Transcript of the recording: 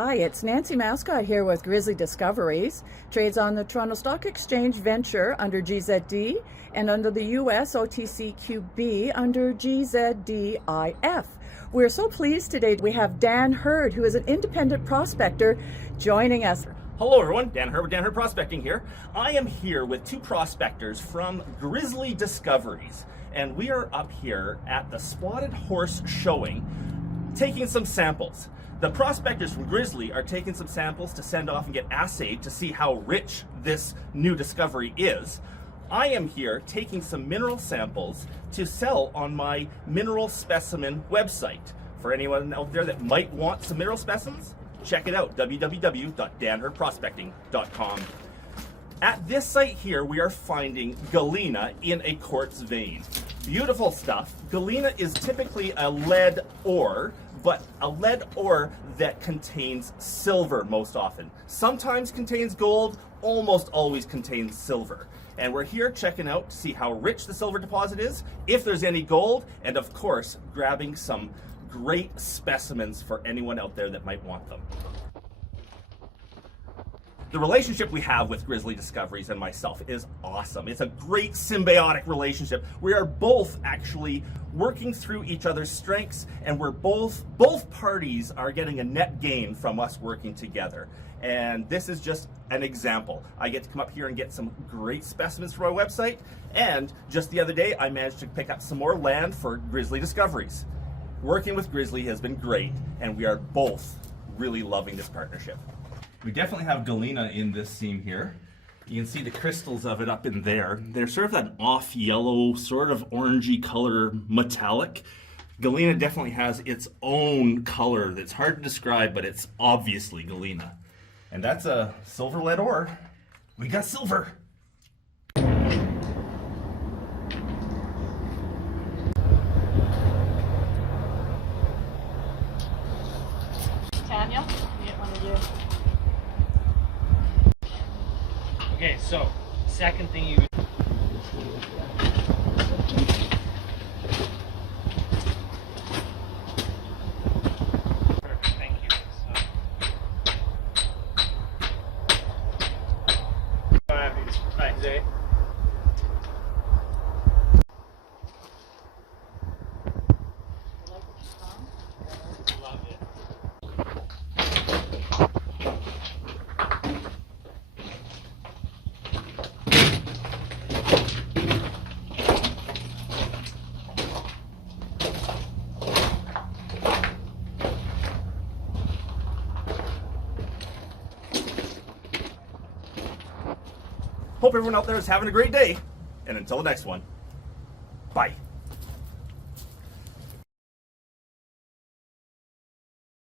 Hi, it's Nancy Mascott here with Grizzly Discoveries. Trades on the Toronto Stock Exchange Venture under GZD and under the US OTCQB under GZDIF. We're so pleased today. We have Dan Hurd, who is an independent prospector, joining us. Hello everyone, Dan Hurd with Hurd Prospecting here. I am here with two prospectors from Grizzly Discoveries, and we are up here at the Spotted Horse showing, taking some samples. The prospectors from Grizzly are taking some samples to send off and get assayed to see how rich this new discovery is. I am here taking some mineral samples to sell on my mineral specimen website. For anyone out there that might want some mineral specimens, check it out, www.danhurdprospecting.com. At this site here, we are finding galena in a quartz vein. Beautiful stuff. Galena is typically a lead ore, but a lead ore that contains silver most often. Sometimes contains gold, almost always contains silver. And we're here checking out to see how rich the silver deposit is, if there's any gold, and of course, grabbing some great specimens for anyone out there that might want them. The relationship we have with Grizzly Discoveries and myself is awesome. It's a great symbiotic relationship. We are both actually working through each other's strengths, and both parties are getting a net gain from us working together. And this is just an example. I get to come up here and get some great specimens for my website, and just the other day I managed to pick up some more land for Grizzly Discoveries. Working with Grizzly has been great, and we are both really loving this partnership. We definitely have galena in this seam here. You can see the crystals of it up in there. They're sort of that off yellow, sort of orangey color metallic. Galena definitely has its own color that's hard to describe, but it's obviously galena. And that's a silver lead ore. We got silver. Tanya, you get one of you. Okay, so second thing you perfect, thank you. So I have these today. Love it. Hope everyone out there is having a great day, and until the next one, bye.